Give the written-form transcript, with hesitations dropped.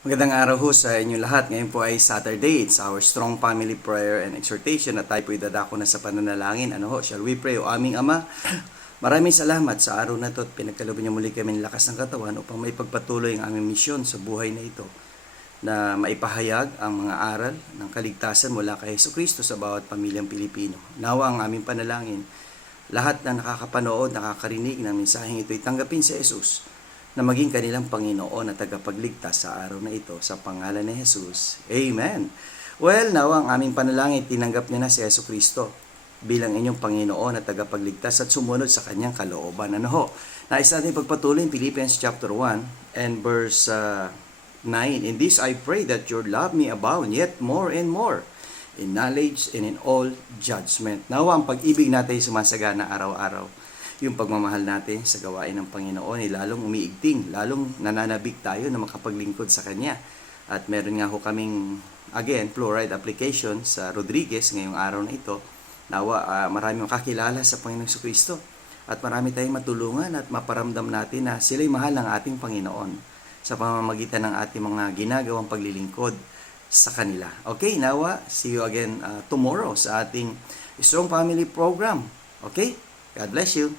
Magandang araw ho sa inyo lahat. Ngayon po ay Saturday. It's our strong family prayer and exhortation at tayo po idadako na sa pananalangin. Ano ho? Shall we pray? O aming Ama, maraming salamat sa araw na ito at pinagkalooban niyo muli kami ng lakas ng katawan upang maipagpatuloy ang aming misyon sa buhay na ito na maipahayag ang mga aral ng kaligtasan mula kay Jesucristo sa bawat pamilyang Pilipino. Nawa ang aming panalangin. Lahat na nakakapanood, nakakarinig ng mensaheng ito, tanggapin si Jesus na maging kanilang Panginoon at tagapagligtas sa araw na ito sa pangalan ni Jesus. Amen. Well, nawa ang aming panalangin, tinanggap niyo na si Jesucristo bilang inyong Panginoon at tagapagligtas at sumunod sa kanyang kalooban. Ano ho? Nais natin pagpatuloy in Philippians chapter 1 and verse 9. In this I pray that your love may abound yet more and more in knowledge and in all judgment. Nawa ang pag-ibig natin sumasagana araw-araw. Yung pagmamahal natin sa gawain ng Panginoon ay lalong umiigting, lalong nananabik tayo na makapaglingkod sa Kanya. At meron nga ho kaming, again, fluoride application sa Rodriguez ngayong araw na ito. Nawa, marami makakilala sa Panginoong Jesucristo. At marami tayong matulungan at maparamdam natin na sila'y mahal ng ating Panginoon sa pamamagitan ng ating mga ginagawang paglilingkod sa kanila. Okay, nawa, see you again tomorrow sa ating Strong Family Program. Okay? God bless you.